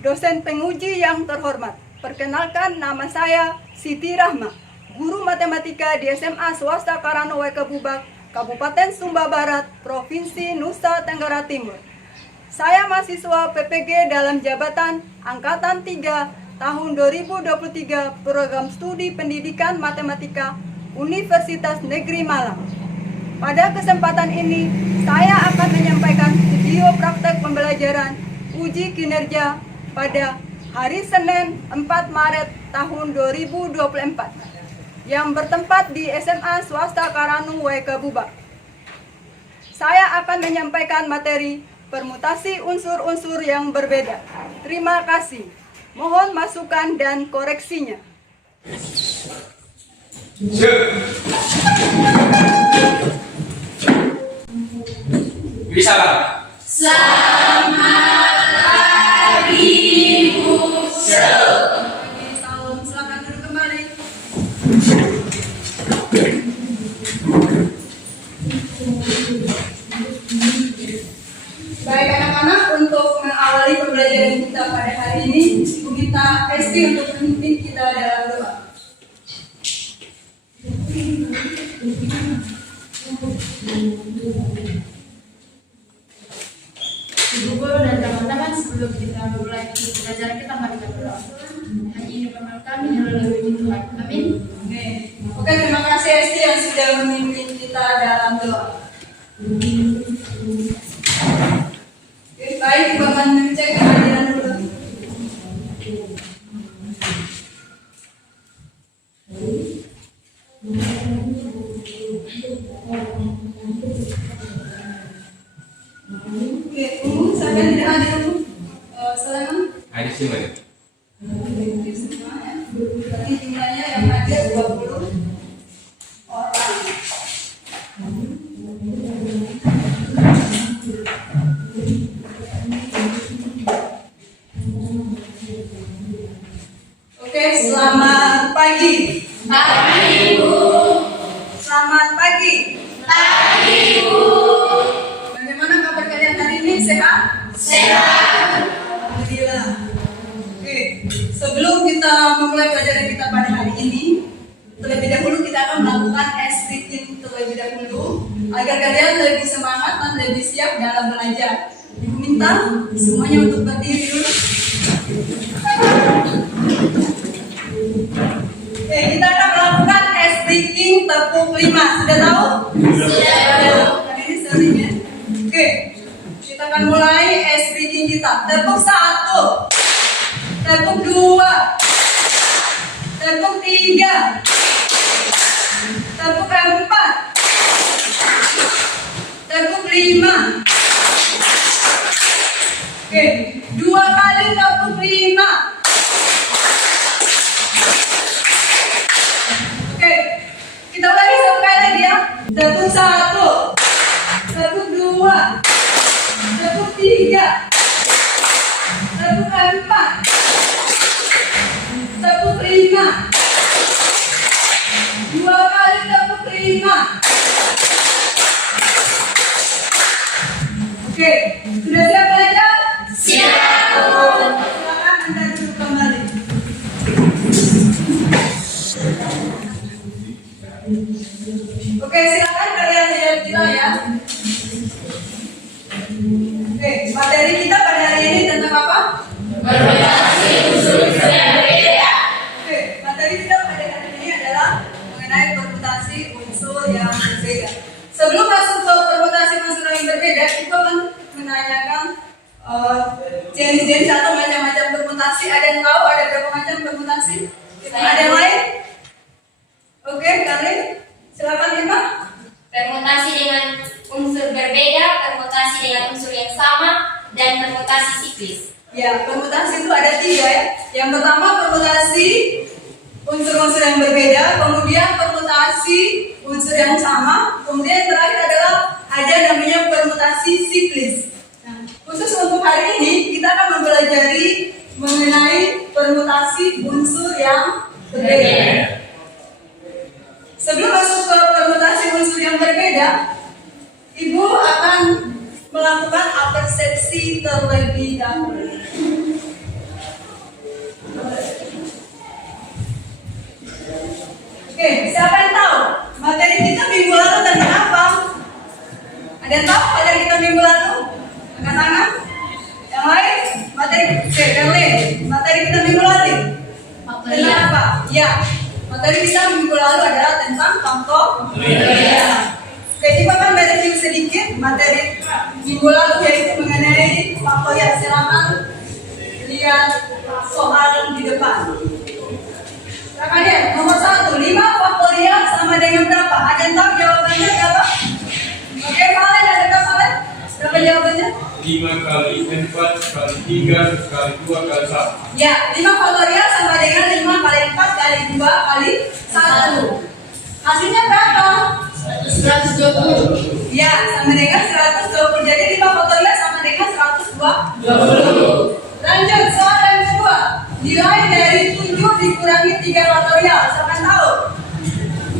dosen penguji yang terhormat. Perkenalkan, nama saya Siti Rahma, guru matematika di SMA Swasta Karano Waika Bubak, Kabupaten Sumba Barat, Provinsi Nusa Tenggara Timur. Saya mahasiswa PPG dalam jabatan Angkatan 3 tahun 2023 Program Studi Pendidikan Matematika Universitas Negeri Malang. Pada kesempatan ini, saya akan menyampaikan video praktek pembelajaran uji kinerja pada hari Senin 4 Maret tahun 2024 yang bertempat di SMA Swasta Karano Waika Bubak. Saya akan menyampaikan materi permutasi unsur-unsur yang berbeda. Terima kasih. Mohon masukan dan koreksinya. Bisa, Pak? Selamat pagi, Bu. Salam, silakan duduk kembali. Baik anak-anak, untuk mengawali pembelajaran kita pada hari ini, Ibu minta Esti untuk memimpin kita dalam doa. Ibu guru dan teman-teman, sebelum kita mulai pelajaran kita, mari kita berdoa. Hanya ini permohonan kami yang lebih puji Tuhan. Amin. Oke, terima kasih Esti yang sudah memimpin kita dalam doa. Oke, baik, Ibu akan mengecek kehadiran dulu. Oke, saya tidak hadir. Selama Ada sih, Mbak. Oke, semua ya. Berarti jumlahnya yang hadir 20 orang. Oke, selamat pagi. Pagi, Bu. Selamat pagi. Pagi, Bu. Bagaimana kabar kalian hari ini? Sehat? Sehat. Alhamdulillah. Oke, sebelum kita memulai pelajaran kita pada hari ini, terlebih dahulu kita akan melakukan reading terlebih dahulu agar kalian lebih semangat dan lebih siap dalam belajar. Ibu minta semuanya untuk berdiri dulu. Oke, kita akan melakukan reading tepuk 5. Sudah tahu? Sudah. Hari ini sering ya. Oke, kita akan mulai reading kita. Tepuk 1, tepuk 2, tepuk 3, tepuk 4, tepuk 5. Oke, 2 kali tepuk 5. Oke, kita ulangi sekali lagi ya. Tepuk 1, tepuk 2, tepuk 3, tepuk 4, tepuk 5. 2 kali tepuk 5. Oke, sudah siap belajar? Siap, Bu. Silakan Anda duduk kembali. Oke, silakan kalian lihat kita ya. Oke, materi kita pada hari ini tentang apa? Permutasi unsur-unsur yang berbeda. Oke, materi kita pada hari ini adalah mengenai permutasi unsur yang berbeda. Sebelum masuk ke permutasi unsur yang berbeda, kita akan menanyakan jenis-jenis atau macam-macam permutasi. Ada yang tahu ada berapa macam permutasi? Ada yang lain? Oke, Karin, silakan Lima. Permutasi dengan unsur berbeda, permutasi dengan unsur yang sama, dan permutasi siklis. Ya, permutasi itu ada 3 ya. Yang pertama permutasi unsur-unsur yang berbeda, kemudian permutasi unsur yang sama, kemudian yang terakhir adalah ada namanya permutasi siklis. Nah, khusus untuk hari ini kita akan mempelajari mengenai permutasi unsur yang berbeda. Sebelum masuk ke permutasi unsur yang berbeda, Ibu akan melakukan persepsi terlebih dahulu. Oke, siapa yang tahu materi kita minggu lalu tentang apa? Ada yang tahu materi kita minggu lalu? Angkat tangan. Yang lain? Materi, oke, Berlin. Materi kita minggu lalu tentang apa? Ya, materi kita minggu lalu adalah tentang faktoria. Oke, kita akan mereview sedikit materi minggu lalu yaitu mengenai faktoria. Silakan lihat soal di depan. Silakan lihat nomor 1, 5 faktorial sama dengan berapa? Ada yang tahu jawabannya berapa? Oke, Valen, ada yang tahu Valen? Berapa jawabannya? 5 kali 4 kali 3 kali 2 kali 1. Ya, 5 faktorial sama dengan 5 kali 4 kali 2 kali 1. Hasilnya berapa? 120. Ya, sama dengan 120. Jadi 5 faktorial sama dengan 120. Lanjut, soal yang kedua. Nilai dari 7 dikurangi 3 faktorial. Siapa yang tahu?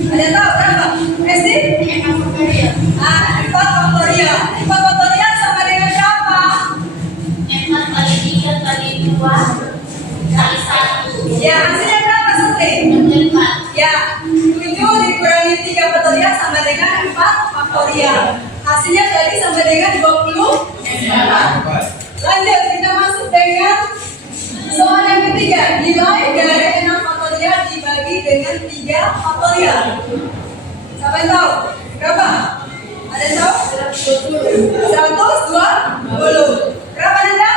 Ada yang tahu berapa? SD? 4 faktorial. 4 faktorial. 4 faktorial sama dengan berapa? 4 kali 3 kali 2 kali 1. Ya, hasilnya berapa, Sutri? 4. Ya, 7 dikurangi 3 faktorial sama dengan 4 faktorial. Hasilnya tadi sama dengan 24. Lanjut, kita masuk dengan soal yang ketiga. Nilai dari 6 faktorial dibagi dengan 3 faktorial. Siapa yang tahu? Berapa? Ada yang tahu? 120. Berapa Nanda?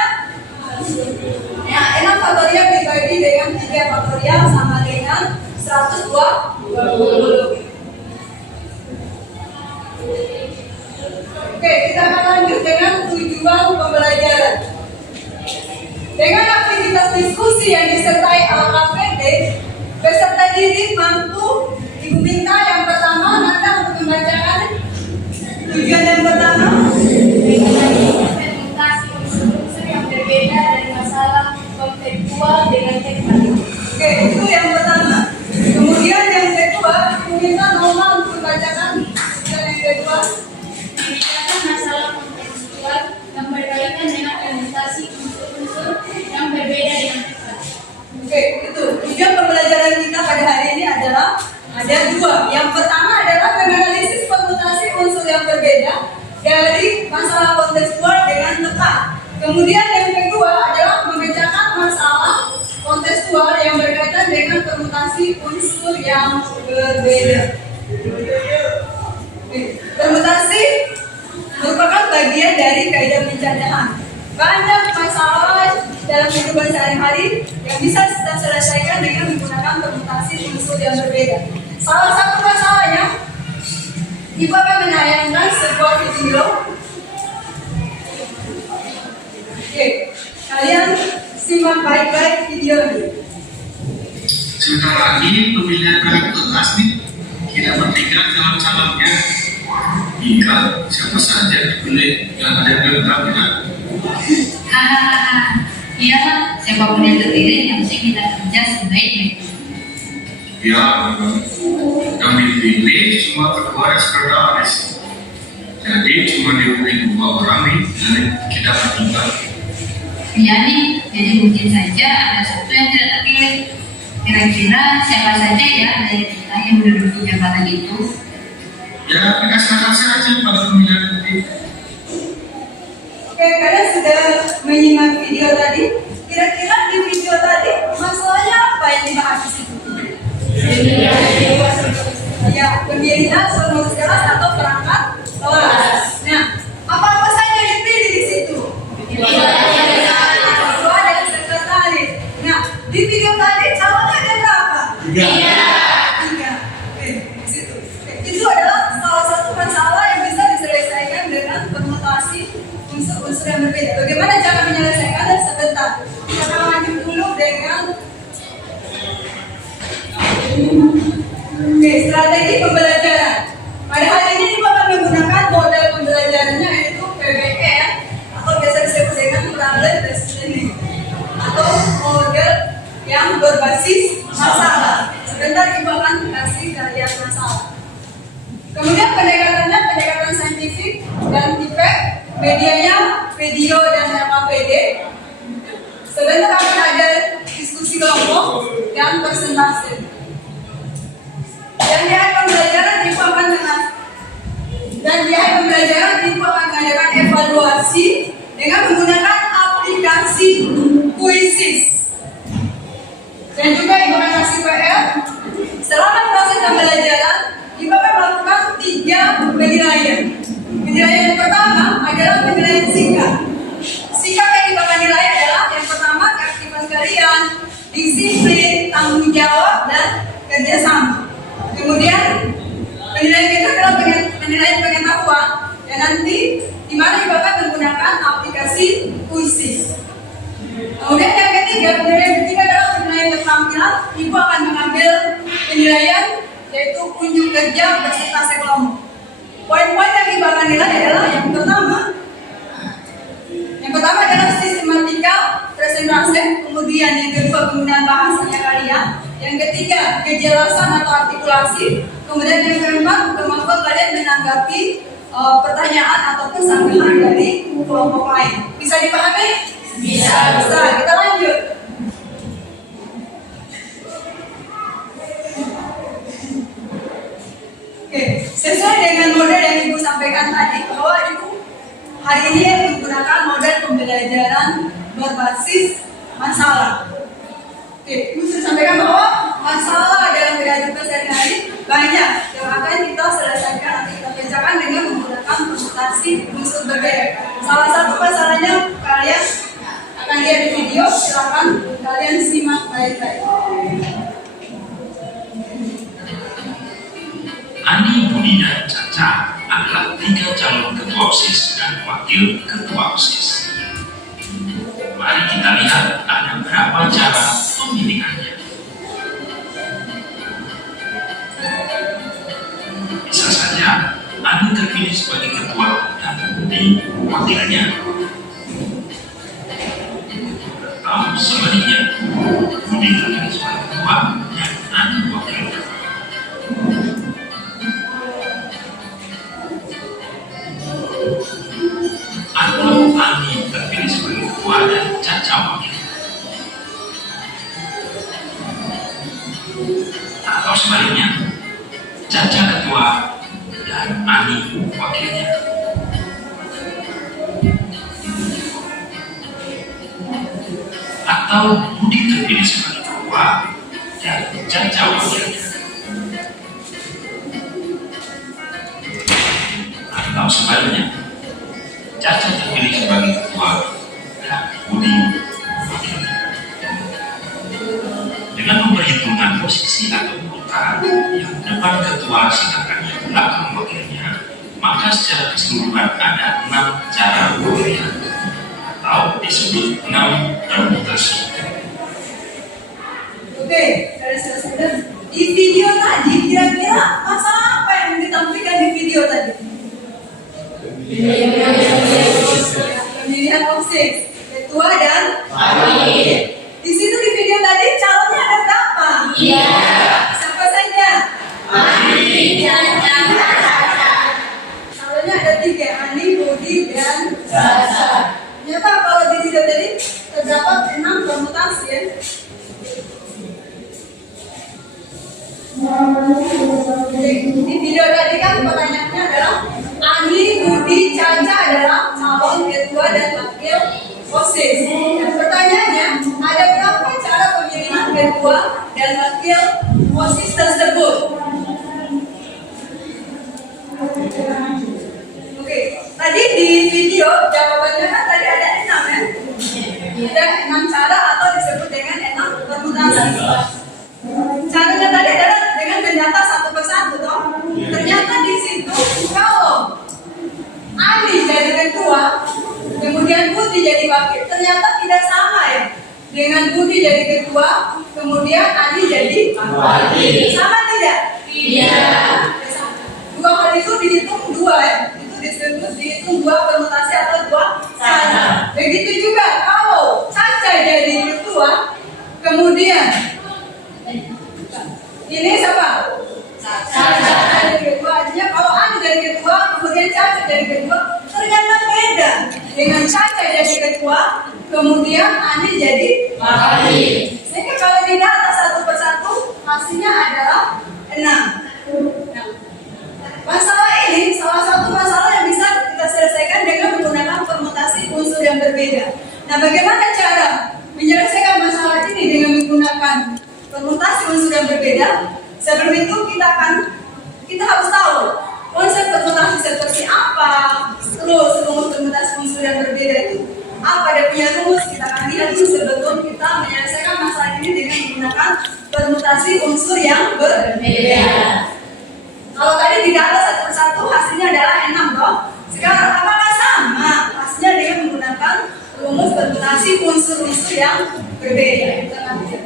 Ya, 6 faktorial dibagi dengan 3 faktorial sama dengan 120. Oke, kita akan lanjut dengan tujuan pembelajaran. Dengan aktivitas diskusi yang disertai LKPD, peserta didik mampu Ibu minta yang pertama Nanda untuk membacakan tujuan yang pertama. Implementasi unsur-unsur yang berbeda dari masalah konseptual dengan teknik. Oke, itu yang pertama. Kemudian yang kedua, Ibu minta Noma untuk membacakan tujuan yang kedua. Membedakan masalah kontekstual yang berkaitan dengan implementasi unsur-unsur yang berbeda dengan teknik. Oke, itu tujuan pembelajaran kita pada hari ini adalah ada 2. Yang pertama adalah menganalisis permutasi unsur yang berbeda dari masalah kontekstual dengan tepat. Kemudian yang kedua adalah membedakan masalah kontekstual yang berkaitan dengan permutasi unsur yang berbeda. Permutasi merupakan bagian dari kaidah penjajahan. Banyak masalah dalam kehidupan sehari-hari yang bisa kita selesaikan dengan menggunakan permutasi unsur yang berbeda. Salah satu masalahnya, Ibu akan menayangkan sebuah video. Oke, kalian simak baik-baik video ini. Sebentar lagi pemilihan rektor pasti kita bertiga calon-calonnya. Jika siapa saja dipilih yang ada di dalamnya. Hahaha, iyalah siapapun yang terpilih yang penting kita kerja sebaik-baiknya. Ya, yang dipilih cuma kedua sekretaris. Jadi cuma dipilih 2 orang nih dari kita bertiga. Iya nih, jadi mungkin saja ada satu yang tidak terpilih. Kira-kira siapa saja ya dari kita yang menduduki jabatan itu? Ya, kita serahkan saja pada pemilihan nanti. Oke, kalian sudah menyimak video tadi? Kira-kira di video tadi masalahnya apa yang dibahas di situ? Ya, pemilihan pengurus kelas atau perangkat kelas. Nah, apa saja yang dipilih di situ? Ketua dan sekretaris. Nah, di video tadi calonnya ada berapa? 3. Oke, di situ. Itu adalah salah satu masalah yang bisa diselesaikan dengan permutasi unsur-unsur yang berbeda. Bagaimana cara menyelesaikannya? Sebentar. Kita akan lanjut dulu dengan strategi pembelajaran. Pada hari ini kita akan menggunakan model pembelajarannya yaitu PBL atau biasa disebut dengan problem reasoning atau model yang berbasis masalah. Sebentar Ibu akan kasih kalian masalah. Kemudian pendekatannya pendekatan saintifik dan tipek, medianya video dan LKPD. Sebentar akan ada diskusi kelompok dan presentasi. Dan di akhir pembelajaran Ibu akan mengadakan evaluasi dengan menggunakan aplikasi Quizzes. Dan juga Ibu akan kasih PR. Selama proses pembelajaran, Ibu akan melakukan 3 penilaian. Penilaian yang pertama adalah penilaian sikap. Sikap yang Ibu akan nilai adalah yang pertama keaktifan kalian, disiplin, tanggung jawab, dan kerjasama. Kemudian penilaian kita adalah penilaian pengetahuan, dan nanti di mana Ibu akan menggunakan aplikasi Quizzes. Kemudian yang ketiga, penilaian ketiga adalah penilaian keterampilan. Ibu akan mengambil penilaian yaitu unjuk kerja beserta sekelompok. Poin-poin yang Ibu akan nilai adalah yang pertama adalah sistematika presentasi, kemudian yang kedua penggunaan bahasanya kalian, yang ketiga kejelasan atau artikulasi, kemudian yang keempat kemampuan kalian menanggapi pertanyaan ataupun sanggahan dari kelompok lain. Bisa dipahami? Bisa. Kita lanjut. Oke, sesuai dengan model yang Ibu sampaikan tadi, bahwa Ibu hari ini menggunakan model pembelajaran berbasis masalah. Oke, Ibu sudah sampaikan bahwa masalah dalam kehidupan sehari-hari banyak yang akan kita selesaikan atau kita kerjakan dengan menggunakan presentasi unsur berbeda. Salah satu masalahnya kalian akan lihat di video, silakan kalian simak baik-baik. Ani, Budi, dan Caca adalah 3 calon ketua OSIS dan wakil ketua OSIS. Mari kita lihat ada berapa cara pemilihannya. Bisa saja Ani terpilih sebagai ketua dan Budi wakilnya. Atau sebaliknya, Budi terpilih sebagai ketua dan Ani wakilnya. Atau Ani terpilih sebagai ketua dan Caca wakilnya. Atau sebaliknya, Caca ketua dan Ani wakilnya. Atau Budi terpilih sebagai ketua dan Caca wakilnya. Atau sebaliknya, Caca terpilih sebagai ketua dan Budi wakilnya. Dengan memperhitungkan posisi atau urutan yang depan ketua sedangkan yang belakang wakilnya, maka secara keseluruhan ada 6 cara pemilihan atau disebut 6 permutasi. Oke, dari selesai. Di video tadi kira-kira masalah apa yang ditampilkan di video tadi? Pemilihan OSIS, ketua dan wakil. Di situ di video tadi calonnya ada berapa? Iya. Siapa saja? Ani, Caca. Calonnya ada 3, Ani, Budi, dan Caca. Ternyata kalau di video tadi terdapat 6 permutasi ya. Di video tadi kan pertanyaannya adalah Ani, Budi, Caca adalah calon ketua dan wakil OSIS. Pertanyaannya, ada berapa cara pemilihan ketua dan wakil OSIS tersebut? Oke, tadi di video jawabannya kan tadi ada 6 ya. Ada 6 cara atau disebut dengan 6 permutasi. Caranya tadi adalah dengan mendata satu persatu toh. Ternyata di situ kalau Ani jadi ketua, kemudian Budi jadi wakil, ternyata tidak sama ya. Dengan Budi jadi ketua, kemudian Ani jadi wakil. Sama tidak? Tidak. Dua hal itu dihitung 2 ya. Itu disebut dihitung 2 permutasi atau 2 cara. Begitu juga kalau Caca jadi ketua, kemudian ini siapa? Caca jadi ketua. Artinya kalau Ani jadi ketua, kemudian Caca jadi ketua, ternyata beda. Dengan Caca jadi ketua, kemudian Ani jadi wakil. Sehingga kalau didata satu persatu, hasilnya adalah 6. berbeda. Nah, bagaimana cara menyelesaikan masalah ini dengan menggunakan permutasi unsur yang berbeda? Sebelum itu kita harus tahu konsep permutasi seperti apa, terus rumus permutasi unsur yang berbeda itu apa, dia punya rumus. Kita akan lihat dulu sebelum kita menyelesaikan masalah ini dengan menggunakan permutasi unsur yang berbeda. Kalau tadi tidak ada satu persatu, hasilnya adalah 6 toh. Sekarang apakah sama hasilnya dengan menggunakan rumus permutasi unsur-unsur yang berbeda? Kita akan lihat.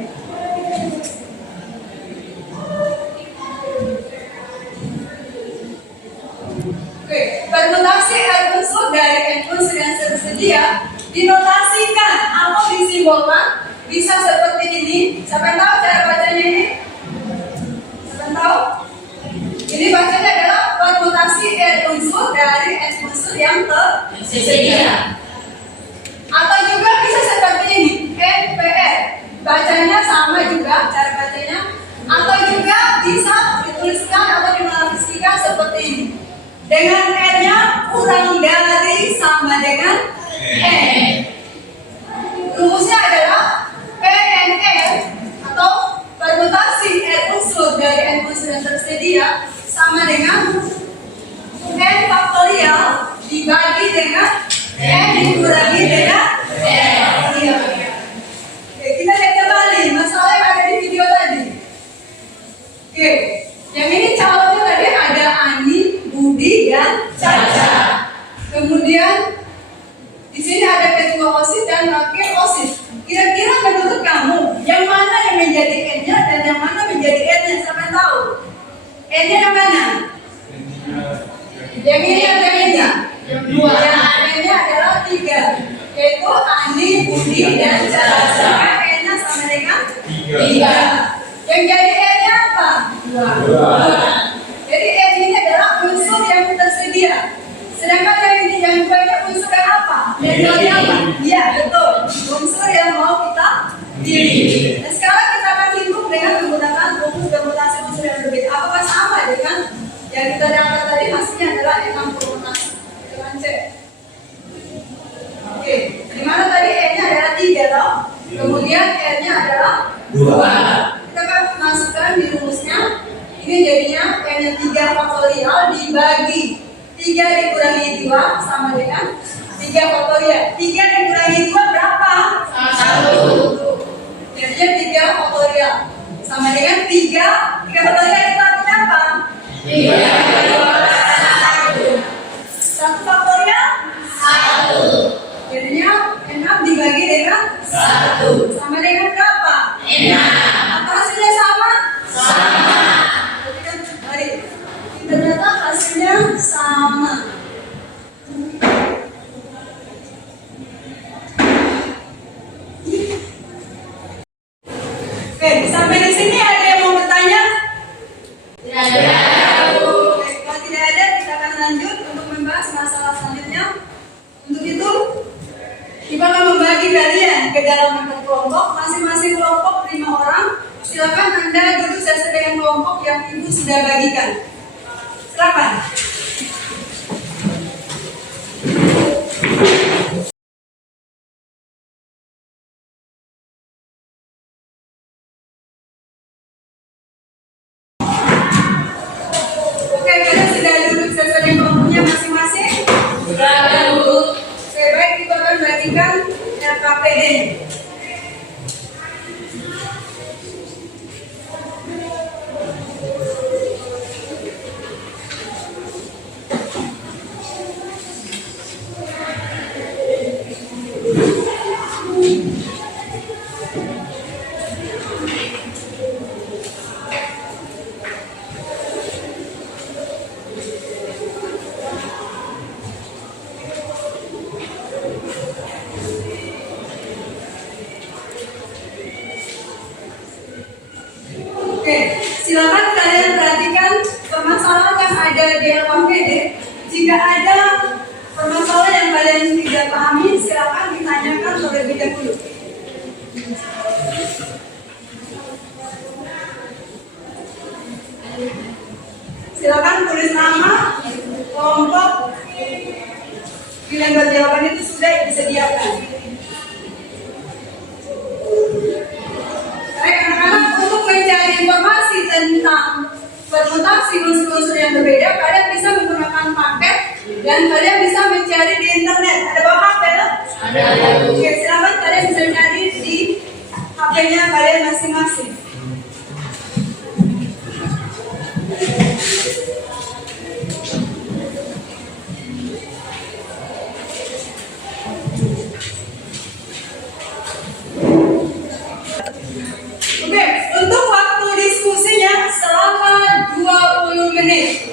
Oke, permutasi unsur dari unsur yang tersedia dinotasikan atau disimbolkan bisa seperti ini. Siapa yang tahu cara bacanya ini? Siapa yang tahu? Ini bacanya adalah permutasi unsur dari unsur yang tersedia. Atau juga bisa seperti ini, NPR. Bacanya sama juga cara bacanya. Atau juga bisa dituliskan atau dinotasikan seperti ini. Dengan R-nya kurang dari sama dengan N. Rumusnya adalah PNR atau permutasi unsur dari unsur yang tersedia sama dengan N faktorial dibagi dengan N dikurangi dengan N. Oke, kita lihat kembali masalah yang ada di video tadi. Oke, yang ini calonnya tadi ada Ani, Budi, dan Caca. Kemudian di sini ada ketua OSIS dan wakil OSIS. Kira-kira menurut kamu yang mana yang menjadi N-nya dan yang mana menjadi N-nya? Siapa yang tahu? N-nya yang mana? Yang ini atau yang ini? Yang dua. Yang N-nya adalah 3, yaitu Ani, Budi, dan Caca. N-nya sama dengan 3. Yang jadi N-nya apa? 2. Jadi N ini adalah unsur yang tersedia. Sedangkan yang banyak unsur yang apa? Levelnya apa? Iya, betul. Unsur yang mau kita pilih. Nah, sekarang kita akan hitung dengan menggunakan rumus permutasi unsur yang berbeda. Apakah sama dengan yang kita dapat tadi? Hasilnya adalah 6 permutasi. Kita akan cek. Oke, di mana tadi N-nya adalah 3 toh? Kemudian N-nya adalah 2. Kita akan masukkan di rumusnya. Ini jadinya N-nya 3 faktorial dibagi 3 dikurangi 2 sama dengan 3 faktorial. 3 dikurangi 2 berapa? 1. Jadinya 3 faktorial sama dengan 3 faktorial itu artinya apa? 1 faktorial 1. Jadinya 6 dibagi dengan 1 sama dengan berapa? 6. Apa hasilnya sama? Sama. Ternyata hasilnya sama. Oke, sampai di sini ada yang mau bertanya? Tidak ada. Oke, kalau tidak ada, kita akan lanjut untuk membahas masalah selanjutnya. Untuk itu, kita akan membagi kalian ke dalam kelompok. Masing-masing kelompok 5 orang. Silakan Anda duduk sesuai dengan kelompok yang Ibu sudah bagikan. Silakan. Oke, kalian sudah duduk sesuai dengan kelompoknya masing-masing? Sudah duduk. Oke, baik, kita akan bagikan LKPD. Oke, silakan kalian perhatikan permasalahan yang ada di LKPD. Jika ada permasalahan yang kalian tidak pahami, silakan ditanyakan terlebih dahulu. Silakan tulis nama, kelompok, di lembar jawaban itu sudah disediakan. unsur-unsur yang berbeda, kalian bisa menggunakan paket dan kalian bisa mencari di internet. Ada bawa HP ya? Ada. Oke, silakan kalian bisa cari di HP-nya kalian masing-masing. Oke, untuk waktu diskusinya selama 20 menit.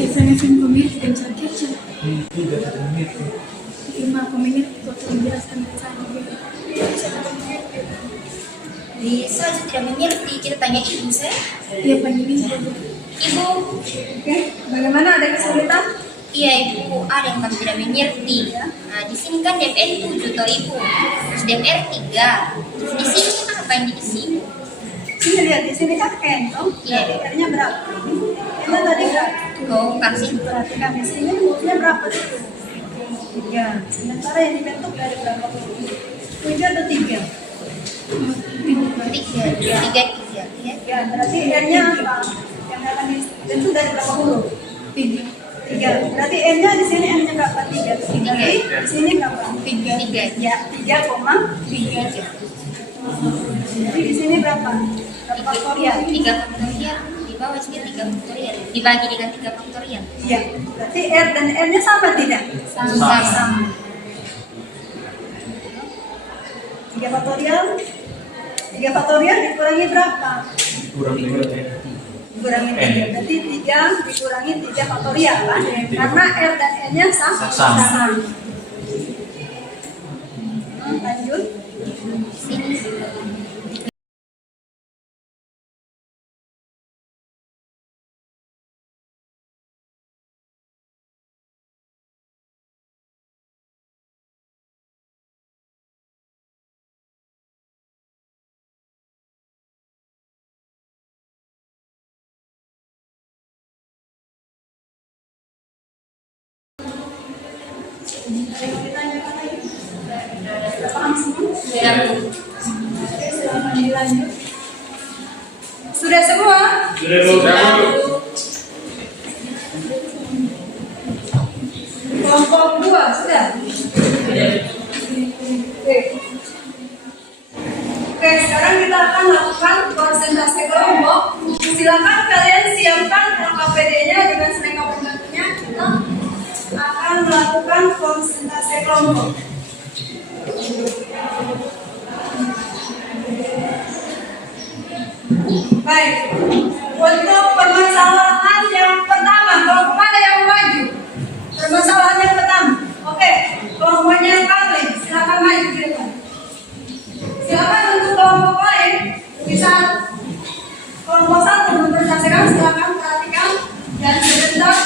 Biasanya 5 menit dan sakit 5 menit untuk menjelaskan saya. Bisa aja tidak mengerti, kita tanya ibu saya. Dia panggil ibu. Ibu, Oke, bagaimana, ada kesulitan? iya ibu, ada yang kami tidak mengerti. Nah, di sini kan DPR 7 toh ibu, terus DPR 3. Terus di sini apa yang diisi? Sini lihat, di sini kan N, toh? Iya. DPR-nya berapa? Kita tadi berapa? Kau kasih Perhatikan di sini mulutnya berapa tuh? 3. Sementara yang dibentuk dari berapa huruf? 7 atau 3? 3 ya. Ya, berarti R-nya apa? Yang akan dibentuk dari berapa huruf? 3. Berarti N-nya di sini N-nya berapa? 3. Berarti di sini berapa? 3. Ya, 3,3. Jadi di sini berapa? Berapa faktorial? 3 faktorial. Di bawah sini 3 faktorial. Dibagi dengan 3 faktorial. Iya. Berarti R dan N-nya sama tidak? Sama. 3 faktorial. 3 faktorial dikurangi berapa? Dikurangi 3. Berarti 3 dikurangi 3 faktorial kan? Karena R dan N-nya sama. Lanjut. Sini. Paham semua? Ya. Oke, silakan dilanjut. Sudah semua? Kelompok 2 sudah? Oke, sekarang kita akan lakukan presentasi kelompok. Silakan kalian siapkan KPD-nya dengan seneka pembantunya. Kita akan melakukan presentasi kelompok. Baik, untuk permasalahan yang pertama, kelompok mana yang maju? Permasalahan yang pertama. Oke, kelompoknya Karlin, silakan maju ke depan. Silakan untuk kelompok lain, bisa kelompok 1 mempresentasikan, silakan perhatikan dan sebentar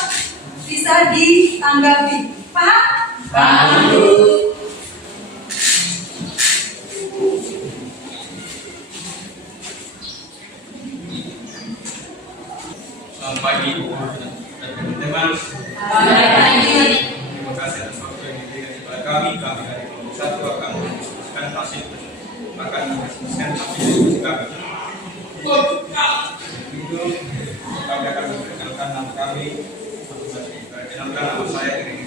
bisa ditanggapi. Paham? Paham. Selamat pagi teman-teman. Terima kasih atas waktu yang diberikan kepada kami. Kami dari kelompok 1 akan mendiskusikan hasil diskusi kami. Itu kami akan memperkenalkan nama kami. Perkenalkan nama saya dari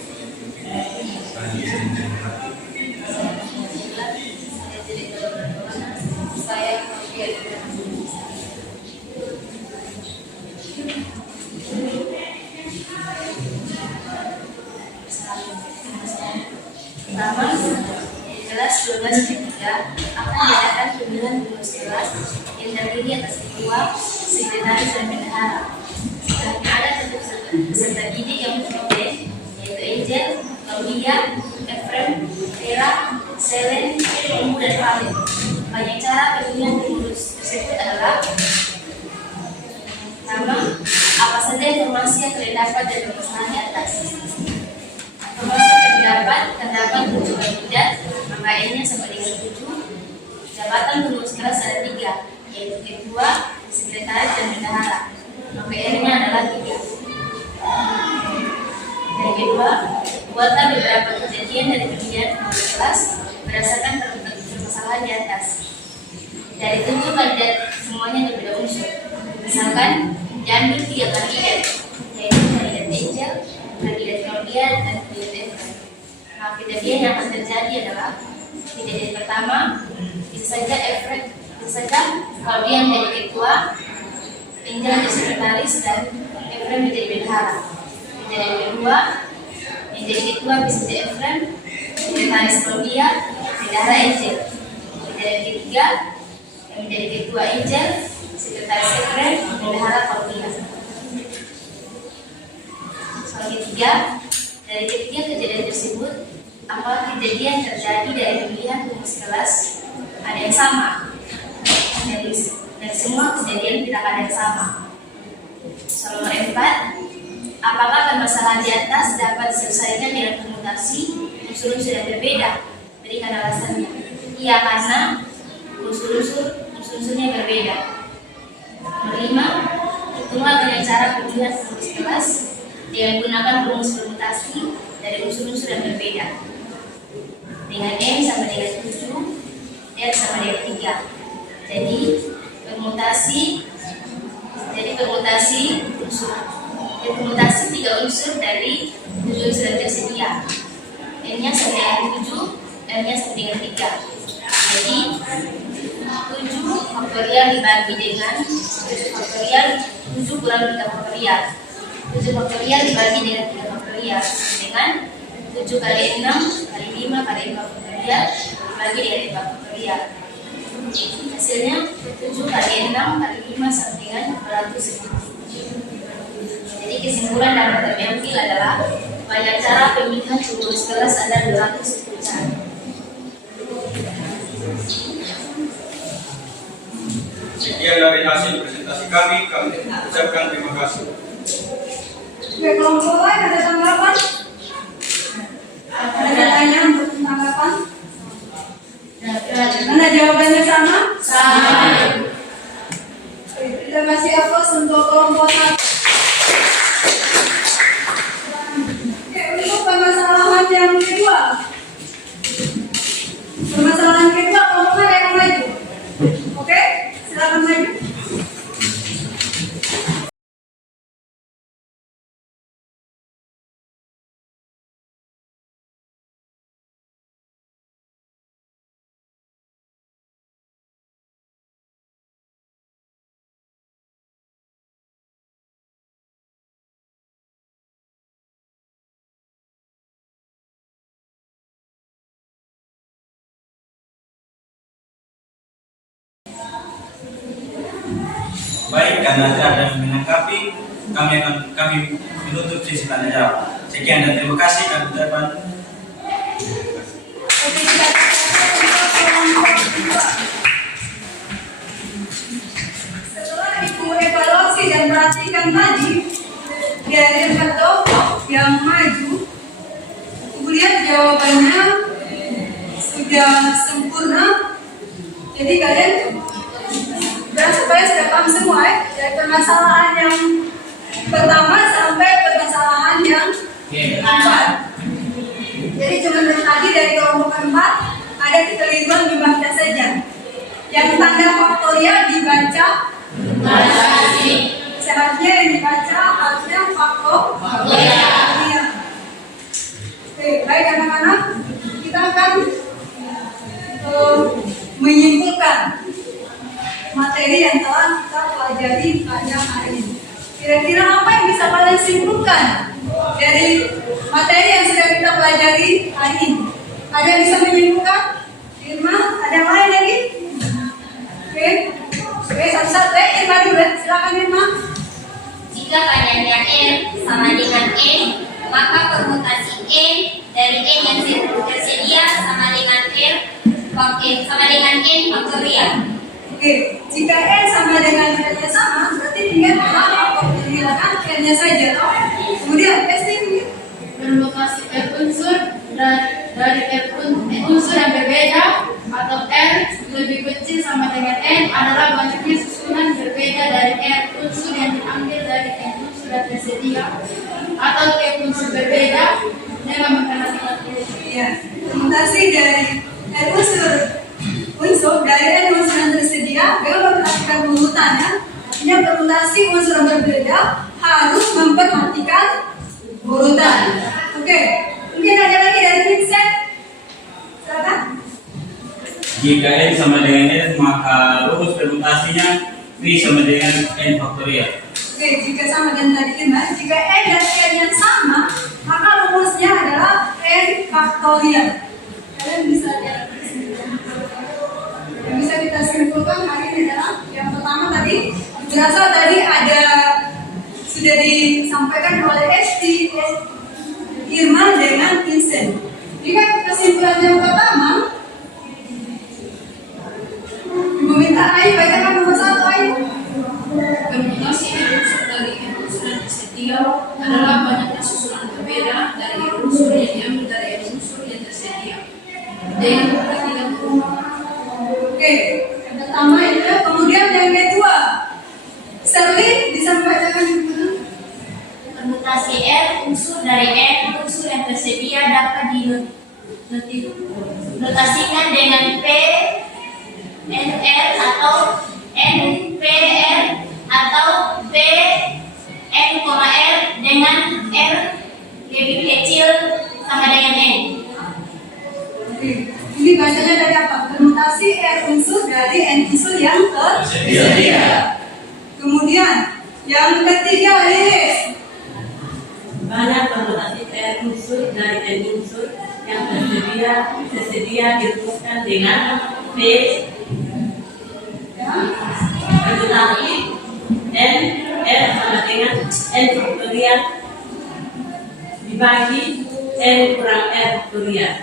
Pertama, kelas 12 akan diadakan pemilihan pengurus kelas yang terdiri atas ketua, sekretaris, dan bendahara. Dan ada tentu peserta didik yang berkompetensi, yaitu Angel, Claudia, Efrem, Vera, Selen, Romu, dan Valen. Banyak cara pemilihan pengurus tersebut adalah: pertama, yang terdapat dan permasalahan di atas. Informasi yang terdapat terdapat 7 kandidat, maka N-nya sama dengan 7. Jabatan pengurus kelas ada 3, yaitu ketua, sekretaris, dan bendahara. Maka R-nya adalah 3. Yang kedua, buatlah beberapa kejadian dari pemilihan pengurus kelas berdasarkan permasalahan di atas. Dari 7 kandidat semuanya berbeda unsur. Misalkan, diambil 3 kandidat, yaitu kandidat Angel, kandidat Claudia, dan kandidat Efren. Nah, kejadian yang akan terjadi adalah kejadian pertama, bisa saja Claudia menjadi ketua, Angel menjadi sekretaris, dan Efren menjadi bendahara. Kejadian kedua, yang jadi ketua bisa jadi Efren, sekretaris Claudia, bendahara Angel. Kejadian ketiga, yang menjadi ketua Angel, sekretaris Efren, bendahara Claudia. Soal ketiga, dari ketiga kejadian tersebut, apakah kejadian terjadi dari pemilihan pengurus kelas ada yang sama? Dari semua kejadian tidak ada yang sama. Soal nomor 4, apakah permasalahan di atas dapat diselesaikan dengan permutasi unsur-unsur yang berbeda? Berikan alasannya. Iya, karena unsur-unsurnya berbeda. Nomor 5, hitunglah dengan cara pemilihan pengurus kelas dengan menggunakan rumus permutasi dari unsur-unsur yang berbeda. Dengan M sama dengan 7, R sama dengan 3. Jadi permutasi 3 unsur dari 7 unsur yang tersedia. N-nya sama dengan 7, R-nya sama dengan 3. Jadi 7 faktorial dibagi dengan 7 faktorial, 7 kurang 3 faktorial. 7 faktorial dibagi dengan 3 faktorial dengan 7 kali 6 kali 5 kali 4 faktorial dibagi dengan 5 faktorial. Hasilnya 7 kali 6 kali 5 sama dengan 210. Jadi kesimpulan dapat kami ambil adalah banyak cara pemilihan pengurus kelas ada 210 cara. Sekian dari hasil presentasi kami ucapkan terima kasih. Oke, kelompok lain ada tanggapan? Ada tanya untuk tanggapan? Mana jawabannya sama? Sama. Terima kasih Afos untuk kelompok 1. Oke, untuk permasalahan yang kedua. Permasalahan kedua, kelompok ada yang maju. Oke, silakan maju. Baik, karena tidak ada yang menanggapi, kami menutup sesi tanya jawab. Sekian dan terima kasih kami ucapkan. Oke, kita kelompok 2. Setelah Ibu evaluasi dan perhatikan tadi dari 4 kelompok yang maju, Ibu lihat jawabannya sudah sempurna. Jadi kalian supaya sudah paham semua ya, dari permasalahan yang pertama sampai permasalahan yang keempat. Jadi cuma tadi dari kelompok keempat ada kekeliruan dibaca saja. Yang tanda faktorial dibaca seharusnya yang dibaca harusnya faktorial. Oke, baik anak-anak, kita akan menyimpulkan materi yang telah kita pelajari pada hari ini. Kira-kira apa yang bisa kalian simpulkan dari materi yang sudah kita pelajari hari ini? Ada yang bisa menyimpulkan? Irma, ada yang lain lagi? Oke, satu-satu ya. Irma dulu, silakan Irma. Jika panjangnya N sama dengan N, maka permutasi N dari N yang tersedia sama dengan N faktorial. Oke, jika N sama dengan N sama, berarti tinggal faktorial. dihilangkan R-nya saja toh. Kemudian testing Permutasi R unsur dari unsur yang berbeda atau R lebih kecil sama dengan N adalah banyaknya susunan berbeda dari R unsur yang diambil dari N unsur yang tersedia atau T unsur berbeda dengan memperhatikan ya, permutasi dari R unsur dari N unsur yang tersedia dengan memperhatikan urutannya. Artinya permutasi unsur yang berbeda harus memperhatikan urutan. Oke, mungkin ada lagi dari Vincent. Silakan. Jika N sama dengan N, maka rumus permutasinya V sama dengan N faktorial. Oke, jika sama dengan tadi N, jika N dan N yang sama, maka rumusnya adalah N faktorial. Kalian bisa lihat. Yang bisa kita simpulkan hari ini adalah yang pertama tadi, berasal tadi ada sudah disampaikan oleh Esti, Irman dengan Vincent. Jika kesimpulan yang pertama, Ibu minta Ayu bacakan nomor 1 Ayu. permutasi R unsur dari N unsur yang tersedia adalah banyaknya susunan berbeda dari R unsur yang diambil dari N unsur yang tersedia dengan memperhatikan urutan. Oke, yang pertama itu. Kemudian yang kedua, Serli bisa membacakan dulu. Permutasi R unsur dari N unsur yang tersedia dapat dinotasikan dengan P NR atau NPR atau P N, R dengan R lebih kecil sama dengan N. Oke, ini bacanya dari apa? Permutasi R unsur dari N unsur yang tersedia. Kemudian yang ketiga, Lilis. Banyak permutasi R unsur dari N unsur yang tersedia dirumuskan dengan P permutasi N R sama dengan N faktorial dibagi N kurang R faktorial.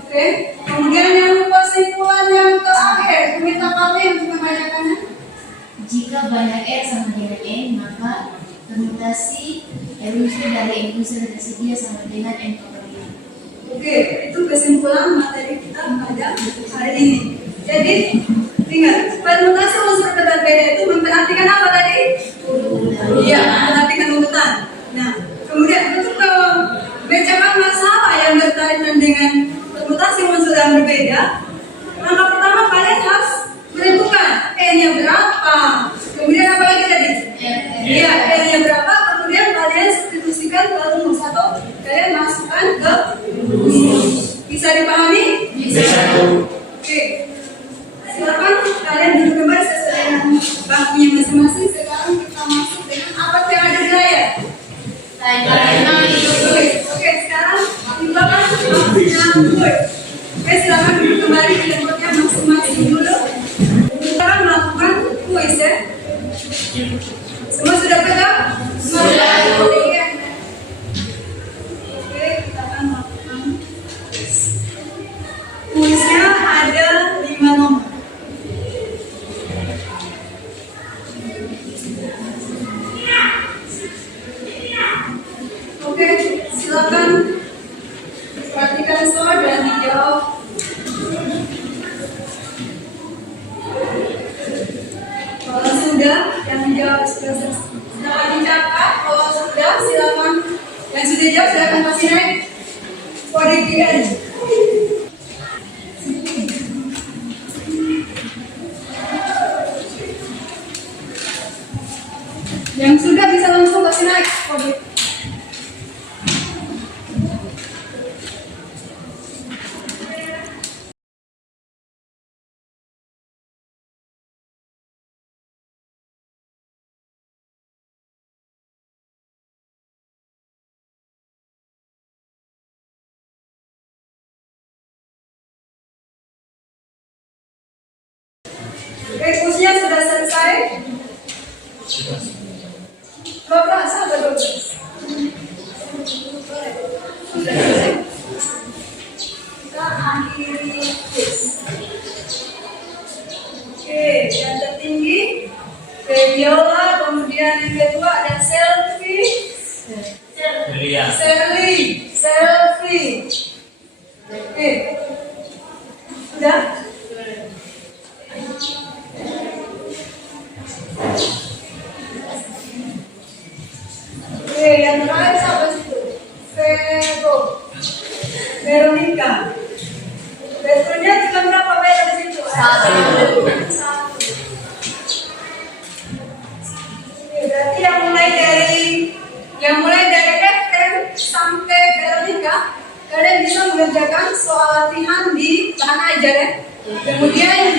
Oke, kemudian yang kesimpulan yang terakhir, minta Pati untuk membacakannya. Jika banyak R sama dengan N, maka permutasi R unsur dari N unsur yang tersedia sama dengan N faktorial. Oke, itu kesimpulan materi kita pada hari ini. Jadi, ingat, permutasi unsur berbeda itu memperhatikan apa tadi? Iya, memperhatikan urutan. Nah, kemudian untuk memecahkan masalah yang berkaitan dengan permutasi unsur yang berbeda, langkah pertama kalian harus menentukan N-nya berapa. Kemudian apa lagi tadi? Iya, N-nya berapa, kemudian kalian substitusikan ke rumus atau kalian masukkan ke rumus. Bisa dipahami? Bisa. Oke. Silakan kalian duduk kembali sesuai dengan bangkunya masing-masing. Sekarang kita masuk dengan apa yang ada di layar. Oke, sekarang di belakang bangkunya Boy. Oke, silakan duduk kembali di tempatnya masing-masing dulu. Sekarang melakukan kuis ya. Semua sudah pegang? Sudah. Oke, kita akan melakukan kuis. Kuisnya ada 5 nomor. Oke, silakan perhatikan soal dan dijawab. Kalau sudah, yang dijawab sudah dicatat. Kalau sudah, silakan. Yang sudah jawab silakan kasih naik kode QR. Yang sudah bisa langsung kasih naik kode. Kuisnya sudah selesai. Bapak, sabar Bapak. Kita akhiri kuis. Oke, yang tertinggi Febiola, kemudian yang kedua ada Sel Iya. Selvi. Oke. Sudah? Oke, yang terakhir siapa situ? Veronica. Betulnya cuma berapa beda di situ? Satu. Berarti yang mulai dari FM sampai Veronica, kalian bisa mengerjakan soal latihan di bahan ajar ya. Kemudian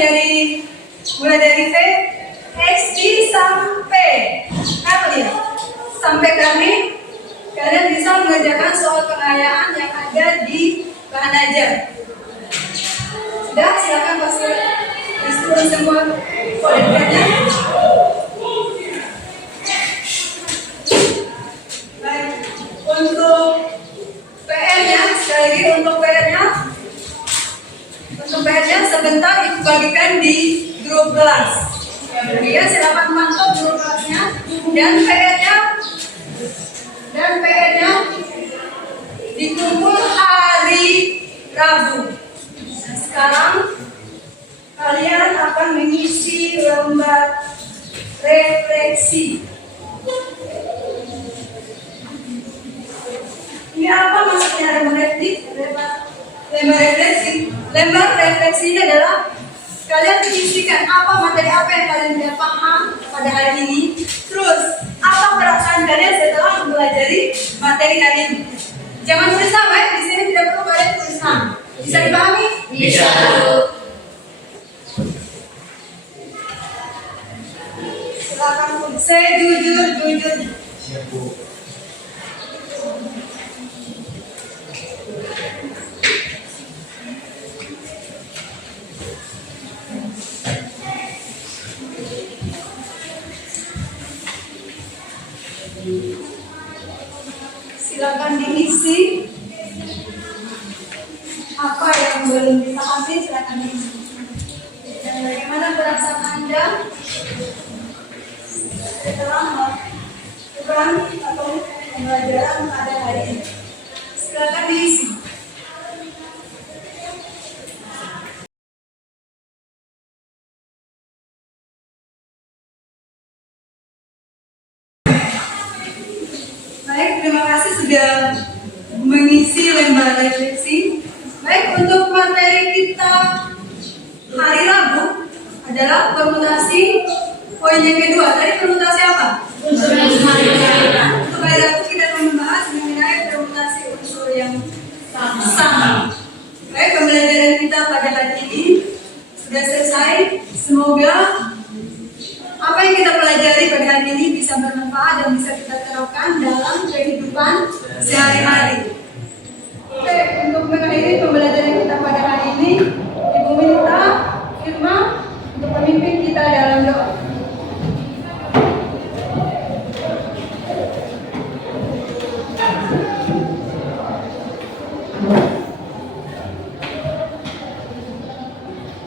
mulai dari V, XD sampai apa dia? Sampai kami, kalian bisa mengerjakan soal pengayaan yang ada di bahan ajar. Sudah, silakan pasir turun semua poin-poinnya. Baik, untuk PR-nya, sekali lagi untuk PR-nya sebentar dibagikan di grup kelas. Ya, silakan mantap grup kelasnya dan PR-nya dikumpul hari Rabu. Nah, sekarang kalian akan mengisi lembar refleksi. Ini apa maksudnya lembar refleksi? Lembar refleksi ini adalah kalian mengisikan apa materi apa yang kalian tidak paham pada hari ini. Terus apa perasaan kalian setelah mempelajari materi hari ini? Jangan tulis nama ya, di sini tidak perlu kalian tulis nama. Bisa dipahami? Bisa. Silakan saya jujur. Siap, Bu. Silakan diisi apa yang belum dipahami, silakan diisi. Dan bagaimana perasaan Anda setelah melakukan atau pembelajaran pada hari ini? Silakan diisi. Baik, terima kasih sudah mengisi lembar refleksi. Baik, untuk materi kita hari Rabu adalah permutasi poin yang kedua. Tadi permutasi apa? Untuk hari Rabu kita akan membahas mengenai permutasi unsur yang sama. Baik, pembelajaran kita pada hari ini sudah selesai. Semoga apa yang kita pelajari pada hari ini bisa bermanfaat dan bisa kita terapkan dalam kehidupan sehari-hari. Oke, untuk mengakhiri pembelajaran kita pada hari ini, Ibu minta Irma untuk memimpin kita dalam doa.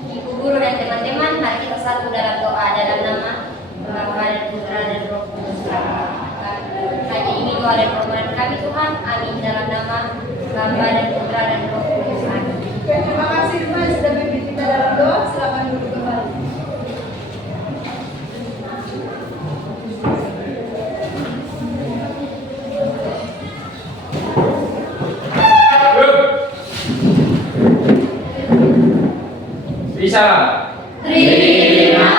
Ibu guru dan teman-teman, mari kita satu dalam doa dalam nama Bapa dan Putra dan Roh Kudus. Hanya ini doa dan permohonan kami Tuhan. Amin. Dalam nama Bapa dan Putra dan Roh Kudus. Amin. Oke, terima kasih Irma yang sudah memimpin kita dalam doa. Silakan duduk kembali. Bisa. Terima